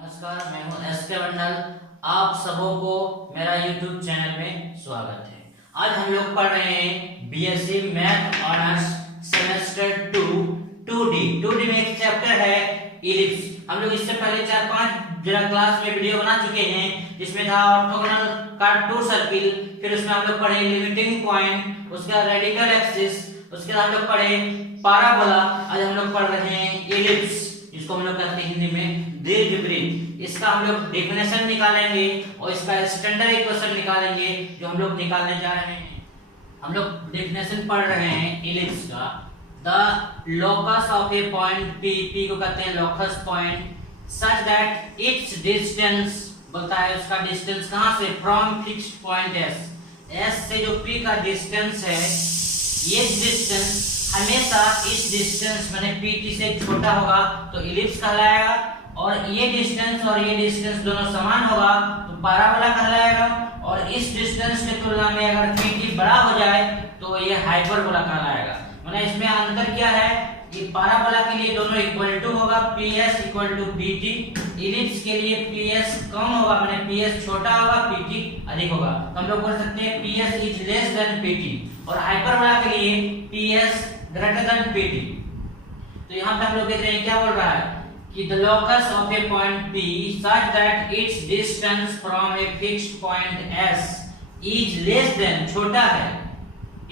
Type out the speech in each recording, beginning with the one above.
नमस्कार, मैं हूं एस के मंडल। आप सबों को मेरा YouTube चैनल में स्वागत है। आज हम लोग पढ़ रहे हैं BSc math honours semester 2 2D में एक चैप्टर है इलिप्स। हम लोग इससे पहले 4-5 जरा क्लास में वीडियो बना चुके हैं, जिसमें था ऑर्थोगोनल कंटूर सर्किल, फिर उसमें हम लोग पढ़े लिमिटिंग पॉइंट, उसके बाद रेडिकल एक्सिस, उसके बाद हम लोग पढ़े पैराबोला। आज हम लोग पढ़ रहे हैं इलिप्स, जिसको हम लोग कहते हैं हिंदी में दीर्घवृत्त। इसका हम लोग डेफिनेशन निकालेंगे और इसका स्टैंडर्ड इक्वेशन निकालेंगे, जो हम लोग निकालने जा रहे हैं। हम लोग डेफिनेशन पढ़ रहे हैं इलिप्स का। The locus of A point P को कहते हैं locus point, such that it's distance, बोलता है उसका डिस्टेंस कहां से, फ्रॉम फिक्स्ड पॉइंट एस से जो पी का डिस्टेंस है, ये डिस्टेंस हमेशा इस डिस्टेंस माने pt से छोटा होगा तो इलिप्स कहलाएगा, और ये डिस्टेंस और ये डिस्टेंस दोनों समान होगा तो पैराबोला कहलाएगा, और इस डिस्टेंस के तुलना में अगर pt बड़ा हो जाए तो ये हाइपरबोला कहलाएगा। माने इसमें अंतर क्या है कि पैराबोला के लिए दोनों इक्वल टू होगा, ps equal to pt, ellipse के लिए ps कम होगा माने ps छोटा होगा, pt अधिक होगा। तो हम लोग बोल सकते हैं ps is less than pt, और हाइपरबोला के लिए ps ग्रेटर देन pt। तो यहाँ पे हम लोग देख रहे हैं क्या बोल रहा है कि the locus of A point p such that its distance from a fixed point s is less than, छोटा है,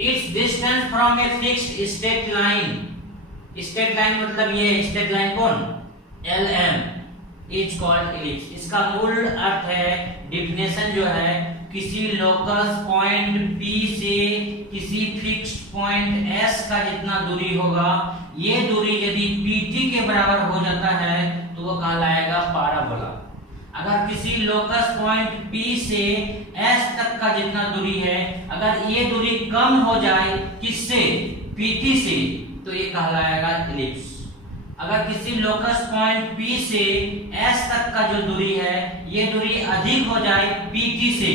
its distance from a fixed straight line, straight line मतलब ये स्ट्रेट लाइन कौन, LM इज कॉल्ड इलिप्स। इसका मूल अर्थ है, definition जो है, किसी लोकस पॉइंट P से किसी फिक्स्ड पॉइंट S का जितना दूरी होगा, ये दूरी यदि PT के बराबर हो जाता है तो वो कहलाएगा पैराबोला। अगर किसी लोकस पॉइंट P से S तक का जितना दूरी है, अगर ये दूरी कम हो जाए किससे, PT से, तो ये कहलाएगा इलिप्स। अगर किसी लोकस पॉइंट P से S तक का जो दूरी है, ये दूरी अधिक हो जाए PT से,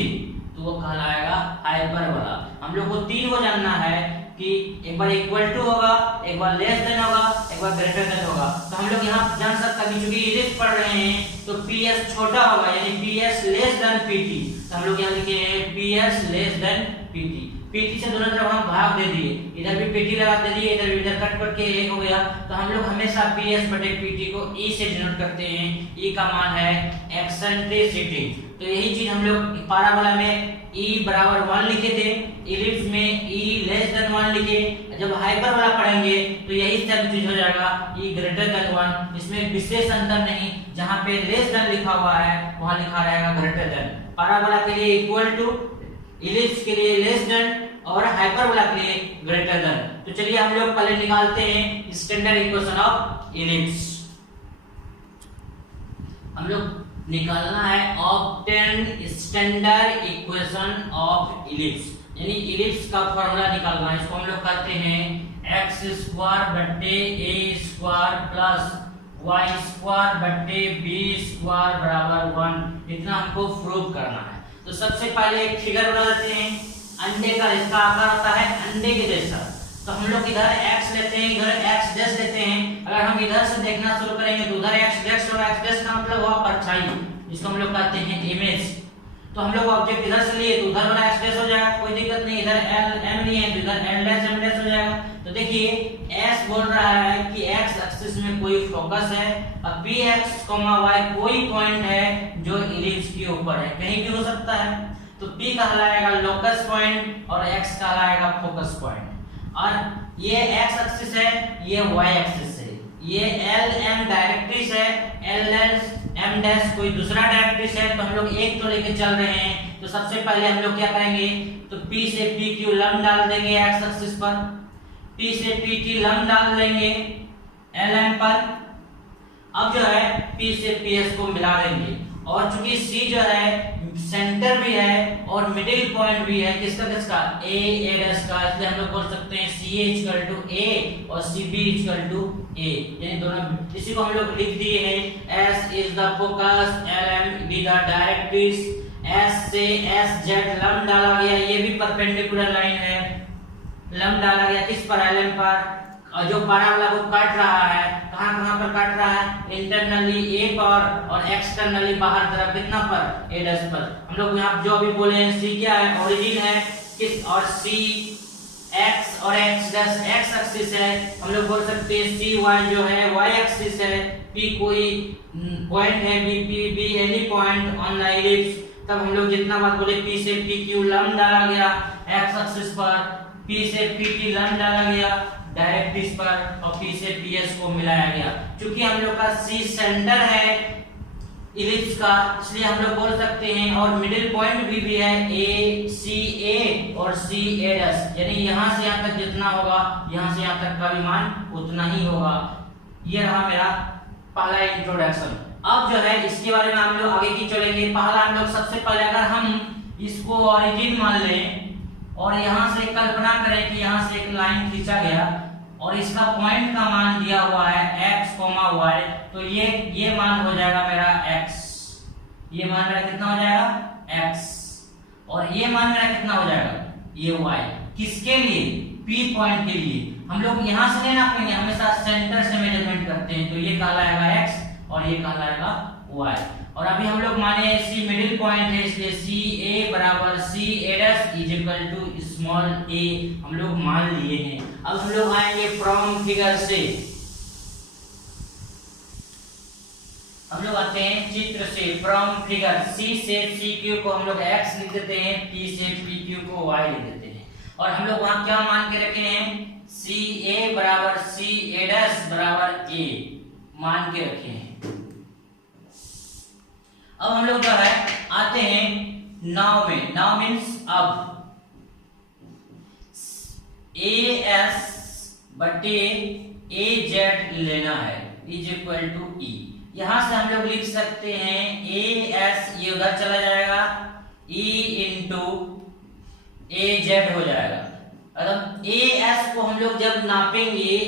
तो वो कहलाएगा हाइपरबोला। हम लोग को तीन को जानना है कि एक बार इक्वल टू होगा, एक बार लेस देन होगा, एक बार ग्रेटर देन होगा। तो हम लोग यहाँ जान सकते हैं, क्योंकि इलिप्स पढ़ रहे हैं तो PS छोटा होगा, यानी PS लेस देन PT। तो हम लोग यहाँ लिखे हैं PS less than PT। PT से दोनों तरफ हम भाग दे दिए, इधर भी PT लगा दे दिए, इधर भी, इधर कट कट के एक हो गया। तो हम लोग हमेशा PS बटे PT को E से डिनोट करते हैं। E का मान है एक्सेंट्रिसिटी। तो यही चीज हम लोग पैराबोला में E बराबर 1 लिखे थे, इलिप्स में E लेस देन 1 लिखे। जब हाइपरबोला पढ़ेंगे तो यही सब चीज हो जाएगा, E ग्रेटर देन 1। इसमें विशेष अंतर नहीं, जहां पे लेस देन लिखा हुआ है वहां लिखा रहेगा ग्रेटर देन। पैराबोला के लिए इक्वल टू, इलिप्स के लिए लेस देन, और हाइपरबोला के लिए ग्रेटर देन। तो चलिए हम लोग पहले निकालते हैं स्टैंडर्ड इक्वेशन ऑफ इलिप्स। हम लोग निकालना है obtained standard equation of ellipse, यानी इलिप्स का फॉर्मूला निकालना है। इसको हम लोग कहते हैं x स्क्वायर बटे a square plus y square बटे b स्क्वायर बराबर 1। इतना हमको प्रूव करना है। तो सबसे पहले एक फिगर बना लेते हैं अंडे का। इसका आकार होता है अंडे के जैसा। तो हम लोग इधर x लेते हैं, इधर x डैश लेते हैं। अगर हम इधर से देखना शुरू करेंगे तो उधर x डैश और x डैश का मतलब हुआ परछाई, जिसको हम लोग कहते हैं इमेज। तो हम लोग ऑब्जेक्ट इधर से लिए तो उधर वाला x डैश हो जाएगा, कोई दिक्कत नहीं। इधर l m लिए तो इधर l डैश m डैश हो जाएगा। तो देखिए s बोल रहा है कि x एक्सिस में कोई फोकस है, और px, y कोई पॉइंट है जो इलिप्स के ऊपर है, कहीं भी हो सकता है। तो p कहलाएगा लोकस पॉइंट और x कहलाएगा फोकस पॉइंट। और ये x एक्सिस है, ये y एक्सिस है, ये l m डायरेक्ट्रिक्स है, l m डैश कोई दूसरा डायरेक्ट्रिक्स है। तो हम लोग एक तो लेके चल रहे हैं। तो सबसे पहले हम लोग क्या करेंगे, तो p से pq लंब डाल देंगे x एक्सिस पर, p से pt लंब डाल देंगे lm पर। अब जो है p से ps को मिला देंगे, और चूंकि c जो है सेंटर भी है और मिडिल पॉइंट भी है, किसका किसका, a डैश का, इसलिए हम लोग बोल सकते हैं ca इक्वल टू a और cb इक्वल टू a, यानी दोनों। इसी को हम लोग लिख दिए हैं s is the focus, lm be the directrix. s से sz लंब डाला गया, ये भी परपेंडिकुलर लाइन है, लंब डाला गया किस पर, lm पर। और जो पैराबोला को काट रहा है, कहां कहां पर काट रहा है, इंटरनली a पर और एक्सटर्नली बाहर तरफ कितना पर a' पर। हम लोग यहाँ जो अभी बोले हैं c क्या है, ओरिजिन है किस, और c x और x' x एक्सिस है, हम लोग बोल सकते हैं cy जो है y एक्सिस है, p कोई पॉइंट है b any point on the ellipse. तब हम लोग जितना बात बोले p से pq लंब डाला गया x एक्सिस पर, p से pt लंब डाला गया डायरेक्ट इस पर, और p से ps को मिलाया गया। क्योंकि हम लोग का c सेंटर है इलिप्स का, इसलिए हम लोग बोल सकते हैं, और मिडिल पॉइंट भी है a c a और c a डैश, यानी यहां से यहां तक जितना होगा यहां से यहां तक का भी मान उतना ही होगा। ये रहा मेरा पहला इंट्रोडक्शन। अब जो है इसके बारे में हम लोग आगे की चलेंगे। पहला हम लोग सबसे पहले अगर हम इसको ओरिजिन मान लें और यहां से कल्पना करें कि यहां से एक लाइन खींचा गया और इसका पॉइंट का मान दिया हुआ है x, y, तो ये मान हो जाएगा मेरा x, ये मान मेरा कितना हो जाएगा x, और ये मान मेरा कितना हो जाएगा ये y। किसके लिए, p पॉइंट के लिए। हम लोग यहां से नहीं नापेंगे, हमेशा सेंटर से मेजरमेंट करते हैं, तो ये कहलाएगा x और ये कहलाएगा y। और अभी हम लोग माने c मिडिल पॉइंट है, इसलिए ca बराबर c' is equal to small a हम लोग मान लिए हैं। अब हम लोग आएंगे फ्रॉम फिगर से, हम लोग आते हैं चित्र से। फ्रॉम फिगर c से cq को हम लोग x लिख देते हैं, p से pq को y लिख देते हैं, और हम लोग वहां क्या मान के रखे हैं, ca बराबर ca' बराबर a मान के रखे हैं। अब हम लोग जो है आते हैं नाउ में, नाउ मीन्स अब as बटे az लेना है इज इक्वल टू e। यहां से हम लोग लिख सकते हैं as, ये उधर चला जाएगा, e इंटू az हो जाएगा। अब as को हम लोग जब नापेंगे,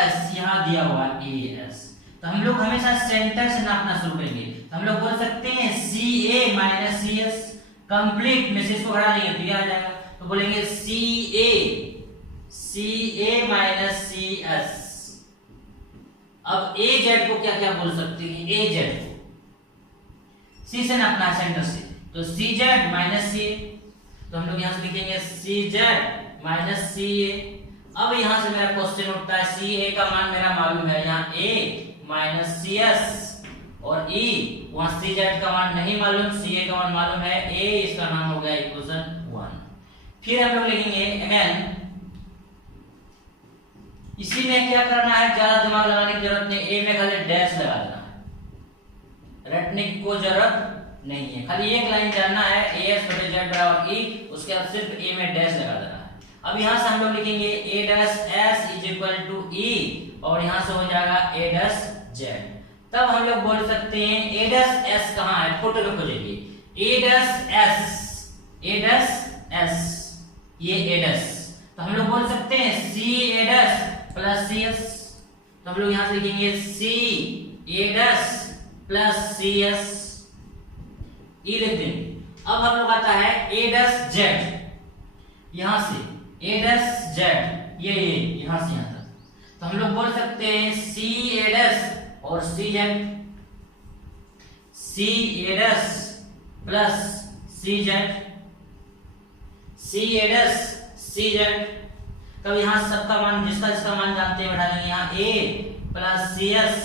as यहाँ दिया हुआ है as, तो हम लोग हमेशा सेंटर से नापना शुरू करेंगे। तो हम लोग बोल सकते हैं ca माइनस cs, कंप्लीट में से इसको घटा देंगे तो ये आ जाएगा, तो बोलेंगे ca माइनस cs। अब az को क्या क्या बोल सकते हैं, az को c से नापना है सेंटर से, तो cz माइनस ca, तो हम लोग यहाँ से लिखेंगे cz माइनस ca। अब यहाँ से मेरा क्वेश्चन उठता है, ca का मान मेरा मालूम है, यहाँ a माइनस cs और e, वहां cz का मान नहीं मालूम, ca का मान मालूम है a, इसका नाम हो गया इक्वेशन 1। फिर हम लोग लिखेंगे अगेन, इसी में क्या करना है, ज्यादा दिमाग लगाने की जरूरत नहीं, a में खाली डैश लगा देना है, रटने की कोई जरूरत नहीं है, खाली एक लाइन जानना है as बटे z बराबर e, उसके बाद सिर्फ a में डैश लगा देना है। अब यहाँ से हम लोग लिखेंगे a' is equal to e, और यहाँ से हो जाएगा a'z। तब हम लोग बोल सकते हैं a' कहाँ है, फोटो में खोजेंगे a', ये a', तो हम लोग बोल सकते हैं ca' प्लस cs, तो हम लोग यहाँ से लिखेंगे ca' प्लस cs, e लिख देंगे। अब हम लोग आता है a'z, यहाँ से a'z, ये यहाँ से यहाँ तक, तो हम लोग बोल सकते हैं ca' और cz, ca' plus cz, ca' cz। तब यहाँ सबका मान, जिसका जिसका मान जानते हैं बैठा देंगे, यहाँ a प्लस cs,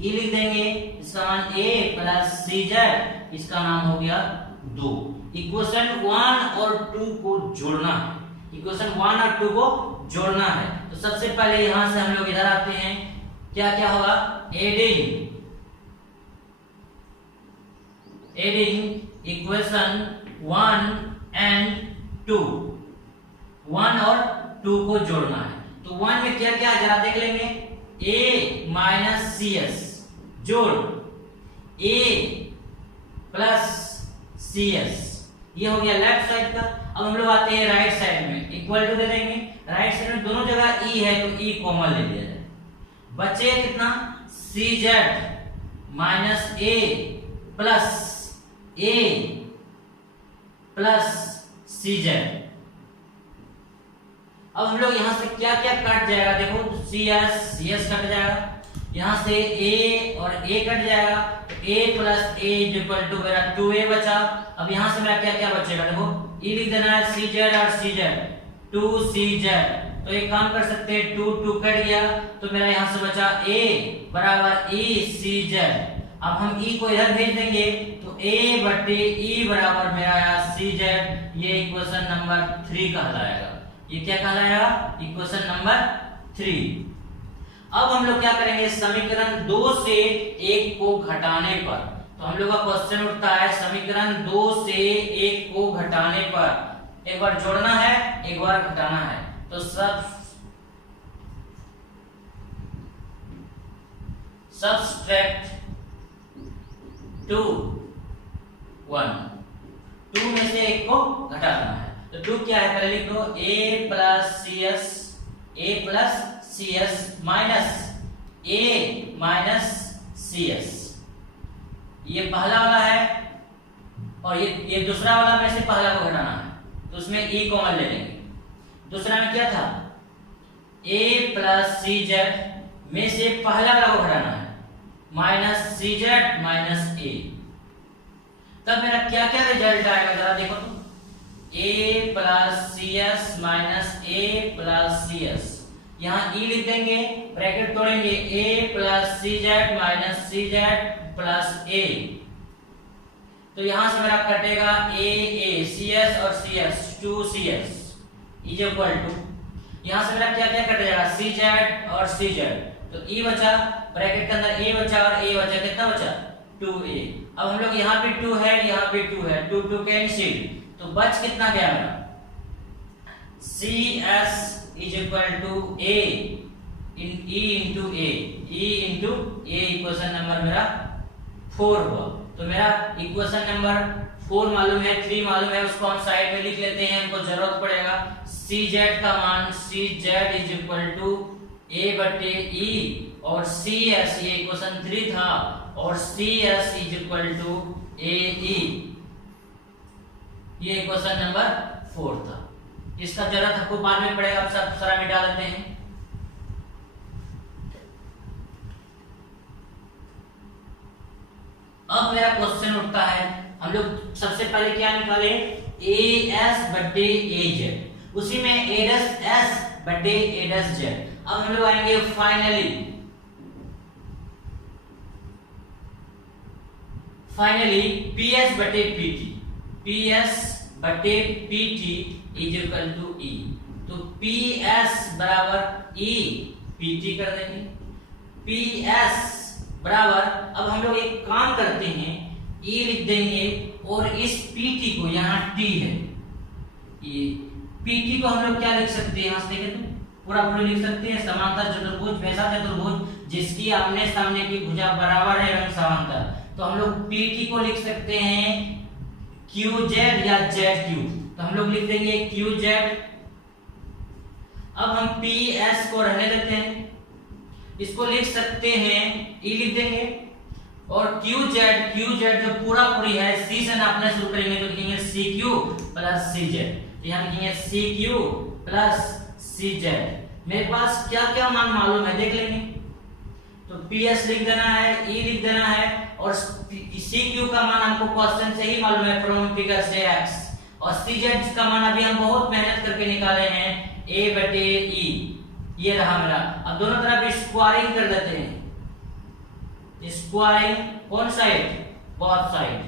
e लिख देंगे, इसका मान a प्लस cz, इसका मान हो गया 2। इक्वेशन 1 और 2 को जोड़ना है, इक्वेशन 1 और 2 को जोड़ना है। तो सबसे पहले यहां से हम लोग इधर आते हैं, क्या क्या होगा, एडिंग इक्वेशन 1 एंड 2, 1 और 2 को जोड़ना है। तो 1 में क्या क्या आ जरा देख लेंगे, a माइनस cs जोड़ a प्लस cs, ये हो गया लेफ्ट साइड का। अब हम लोग आते हैं राइट साइड में, इक्वल टू दे देंगे, राइट साइड में दोनों जगह e है तो e कॉमन ले लिया जाए, बचे कितना cz minus a plus cz। अब हम लोग यहां से क्या क्या कट जाएगा, देखो cs कट जाएगा, यहाँ से a और a कट जाएगा, तो a plus a equal to मेरा 2a बचा। अब यहाँ से मेरा क्या क्या बचेगा, देखो e लिख देना है cz और cz 2cz। तो एक काम कर सकते हैं, 2 2 कट गया, तो मेरा यहाँ से बचा a बराबर e cz। अब हम e को इधर भेज देंगे, तो a बटे e बराबर मेरा यहाँ cz। ये इक्वेशन नंबर 3 कहलाएगा। ये क्या कहलाएगा, इक्वेशन नंबर 3। अब हम लोग क्या करेंगे, समीकरण 2 से 1 को घटाने पर, तो हम लोग का क्वेश्चन उठता है समीकरण 2 से 1 को घटाने पर एक बार जोड़ना है, एक बार घटाना है। तो सबट्रैक्ट 2 1, 2 में से 1 को घटाना है। तो 2 क्या है, पहले लिख दो a plus cs minus a minus cs। ये पहला वाला है और ये दूसरा वाला में से पहला को घटाना है, तो उसमें e कॉमन ले लेंगे। दूसरा में क्या था, a प्लस cz में से पहला वाला को घटाना है, माइनस cz माइनस a। तब मेरा क्या क्या रिजल्ट आएगा जरा देखो तो, a plus cs minus a plus cs। यहाँ e लिख देंगे, ब्रैकेट तोड़ेंगे, a plus cz minus cz plus a। तो यहाँ से मेरा कटेगा a cs और cs 2cs is equal to, यहाँ से मेरा क्या क्या कट जाएगा, cz और cz। तो e बचा, ब्रैकेट के अंदर a बचा और a बचा, कितना बचा 2a। अब हम लोग यहाँ पे 2 है, यहाँ पे 2 है, 2 2 कैंसिल, तो बच कितना गया मेरा, cs is equal to a in e into a equation number मेरा 4 हुआ। तो मेरा इक्वेशन नंबर 4 मालूम है, 3 मालूम है, उसको हम साइड में लिख लेते हैं, हमको जरूरत पड़ेगा cz का मान, cz is equal to a बटे e और cs, ये इक्वेशन 3 था, और cs is equal to ae, ये इक्वेशन नंबर 4 था। इसका जरूरत आपको बाद में पड़ेगा, आप सब सारा मिटा देते हैं। अब मेरा क्वेश्चन उठता है, हम लोग सबसे पहले क्या निकाले, as बटे az, उसी में as बटे az। अब हम लोग आएंगे फाइनली ps बटे pt is equal to e। तो ps बराबर e pt कर देंगे, ps बराबर, अब हम लोग एक काम करते हैं, e लिख देंगे और इस pt को, यहाँ t है, ये pt को हम लोग क्या लिख सकते हैं, यहाँ से देखें तो पूरा लिख सकते हैं, समांतर चतुर्भुज वैसा चतुर्भुज जिसकी आमने सामने की भुजा बराबर है एवं समांतर। तो हम लोग pt को लिख सकते हैं qz या zq, तो हम लोग लिख देंगे qz। अब हम ps को रहने देते हैं, इसको लिख सकते हैं e लिख देंगे, और qz जो पूरा पूरी है c से नापना शुरू करेंगे, तो लिखेंगे cq प्लस cz। तो यहाँ लिखेंगे cq प्लस cz। मेरे पास क्या क्या मान मालूम है देख लेंगे, तो ps लिख देना है, e लिख देना है, और cq का मान हमको क्वेश्चन से ही मालूम है, फ्रॉम फिगर से x, और cz का मान अभी हम बहुत मेहनत करके निकाले हैं, a बटे e, ये रहा मेरा। अब दोनों तरफ स्क्वायरिंग कर देते हैं, स्क्वायरिंग कौन साइड, बोथ साइड।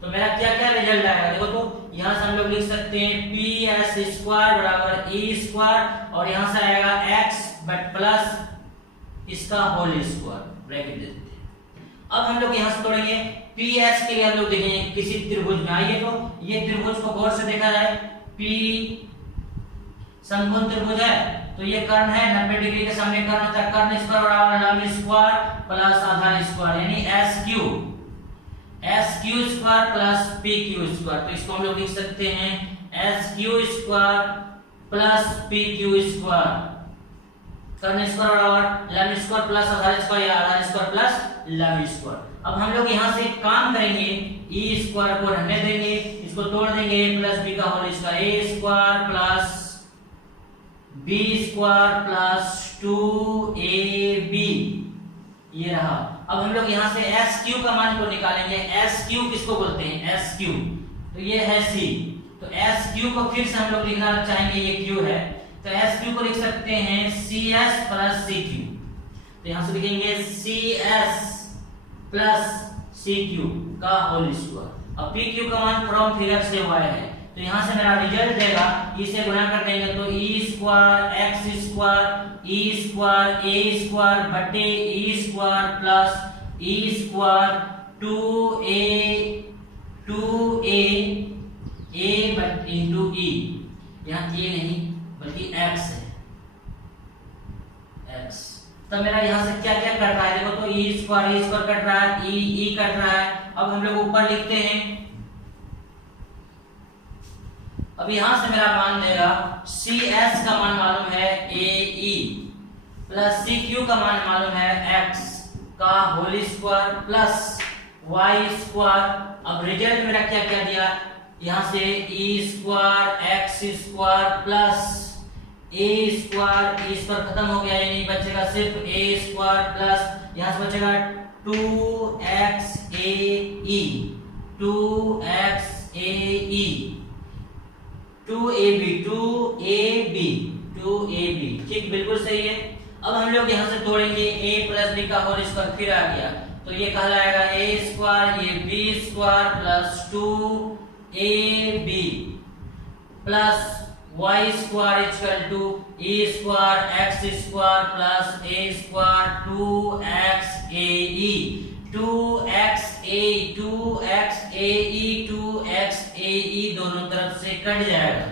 तो मेरा क्या क्या रिजल्ट आएगा देखो तो, यहाँ से हम लोग लिख सकते हैं ps स्क्वायर बराबर e स्क्वायर, और यहाँ से आएगा x बट प्लस इसका होल स्क्वायर, ब्रैकेट दे देते हैं। अब हम लोग यहाँ से तोड़ेंगे, ps के लिए हम लोग देखेंगे किसी त्रिभुज में, आइए तो ये त्रिभुज को गौर से देखा जाए, p समकोण त्रिभुज है, तो ये कर्ण है, 90 डिग्री के सामने कर्ण होता है, कर्ण स्क्वायर बराबर लंब स्क्वायर प्लस आधार स्क्वायर, यानी SQ square plus PQ square. तो इसको हम लोग लिख सकते हैं SQ square plus PQ square, कर्ण स्क्वायर बराबर लंब स्क्वायर प्लस आधार स्क्वायर, या आधार स्क्वायर प्लस लंब स्क्वायर। अब हम लोग यहाँ से एक काम करेंगे, e स्क्वायर को रहने देंगे, इसको तोड़ देंगे, a प्लस b का whole square, a square plus b square plus 2ab ये रहा। अब हम लोग यहाँ से एस क्यू का मान को निकालेंगे। एस क्यू किसको बोलते हैं? S Q. तो ये है सी, तो एस क्यू को फिर से हम लोग लिखना चाहेंगे, ये क्यू है तो एस क्यू को लिख सकते हैं C S plus C Q. तो यहाँ से लिखेंगे C S plus C Q का होल स्क्वायर। अब पी क्यू का मान फ्रॉम फिगर से हुआ है, तो यहाँ से मेरा रिजल्ट देगा, इसे गुणा कर देंगे तो ई square X square E square ए स्क्वायर बटे E square plus E square 2a into ई। यहाँ ए नहीं बल्कि एक्स है, एक्स। तो मेरा यहाँ से क्या क्या कट रहा है, देखो तो ई स्क्वायर कट रहा है, ई कट रहा है। अब हम लोग ऊपर लिखते हैं। अब यहां से मेरा मान देगा सी एस का मान मालूम है ए ई प्लस सी क्यू का मान मालूम है एक्स का whole square plus Y square. अब रिजल्ट मेरा क्या क्या दिया, यहां से E square X square plus A square, E square खत्म हो गया, यानी बचेगा सिर्फ ए स्क्वायर प्लस यहां से बचेगा 2xae 2ab, ठीक बिल्कुल सही है। अब हम लोग यहाँ से तोड़ेंगे a प्लस बी का होल स्क्वायर, फिर आ गया तो ये कहलाएगा a स्क्वायर, ये b square plus 2ab plus y square equal to e square x square plus a square 2xae दोनों तरफ से कट जाएगा।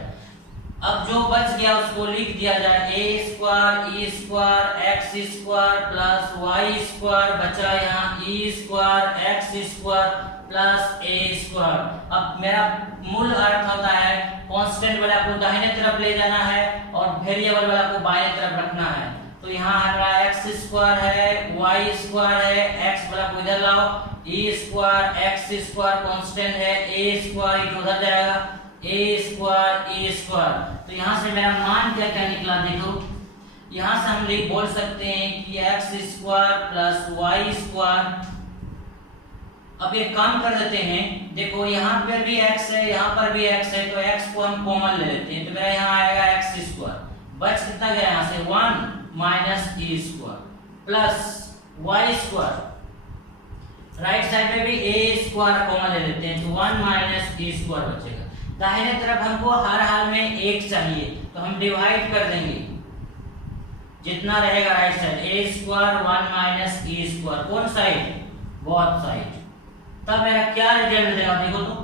अब जो बच गया उसको लिख दिया जाए a square e square x square plus y square, बचा यहाँ e square x square plus a square. अब मेरा मूल अर्थ होता है कांस्टेंट वाला को दाहिने तरफ ले जाना है और वेरिएबल वाला को बाएं तरफ रखना है। तो यहाँ हमारा x स्क्वायर है, y स्क्वायर है, x वाला को इधर लाओ, e square x square constant है, a स्क्वायर उधर जाएगा, a स्क्वायर e स्क्वायर। तो यहाँ से मेरा मान क्या क्या निकला, देखो यहाँ से हम बोल सकते हैं कि x square plus y square. अब एक काम कर देते हैं, देखो यहाँ पर भी x है, यहाँ पर भी x है, तो x को हम कॉमन ले लेते हैं। तो मेरा यहाँ आएगा x स्क्वायर, बच कितना गया यहाँ से 1 minus e square plus y square. Right side में भी a स्क्वायर कॉमन ले लेते हैं, तो 1 माइनस e स्क्वायर बचेगा। दाहिने तरफ हमको हर हाल में 1 चाहिए, तो हम डिवाइड कर देंगे, जितना रहेगा right side a square 1 minus e square, कौन साइड? Both side. तब मेरा क्या रिजल्ट देगा, देखो तो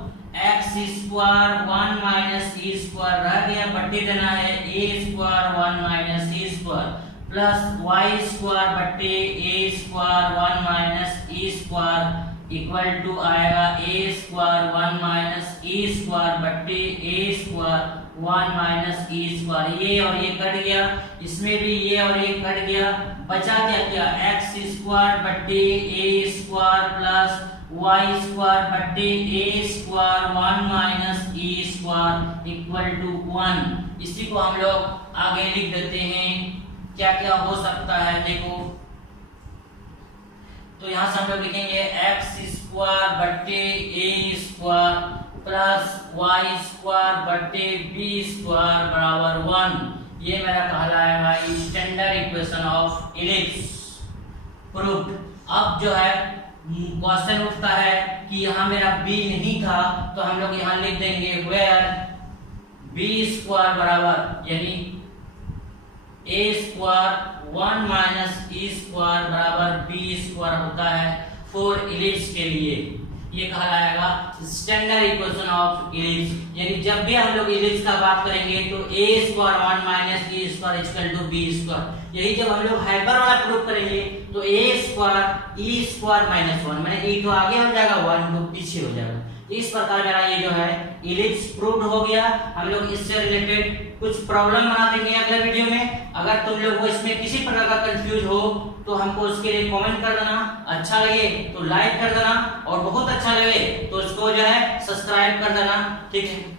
x square 1 minus e square रह गया, बट्टे देना है a square 1 minus e square plus y square बट्टे a square 1 minus e square equal to आएगा a square 1 minus e square बट्टे a square 1 minus e square. ये और ये कट गया, इसमें भी ये और ये कट गया, बचा क्या x स्क्वायर बट्टे a square plus y square बट्टे a square 1 minus e square equal to 1। इसी को हम लोग आगे लिख देते हैं, क्या क्या हो सकता है देखो। तो यहाँ से हम लोग लिखेंगे x स्क्वायर बट्टे a square plus y square बट्टे b स्क्वायर बराबर 1। ये मेरा कहलाएगा standard equation of ellipse proved. अब जो है क्वेश्चन उठता है कि यहाँ मेरा b नहीं था, तो हम लोग यहाँ लिख देंगे वेयर b स्क्वायर बराबर यानी a square 1 minus e square बराबर b स्क्वायर होता है फॉर इलिप्स के लिए। ये कहलाएगा स्टैंडर्ड इक्वेशन ऑफ इलिप्स, यानी जब भी हम लोग इलिप्स का बात करेंगे तो a square 1 minus e square equal to b square. यही जब हम लोग हाइपर वाला प्रूफ करेंगे तो a square e square minus 1, मैंने e तो आगे हो जाएगा 1 तो पीछे हो जाएगा। इस प्रकार मेरा ये जो है इलिप्स प्रूव्ड हो गया। हम लोग इससे रिलेटेड कुछ प्रॉब्लम बना देंगे अगले वीडियो में। अगर तुम लोग को इसमें किसी प्रकार का कंफ्यूज हो तो हमको उसके लिए कमेंट कर देना, अच्छा लगे तो लाइक कर देना और बहुत अच्छा लगे तो उसको जो है सब्सक्राइब कर देना, ठीक है।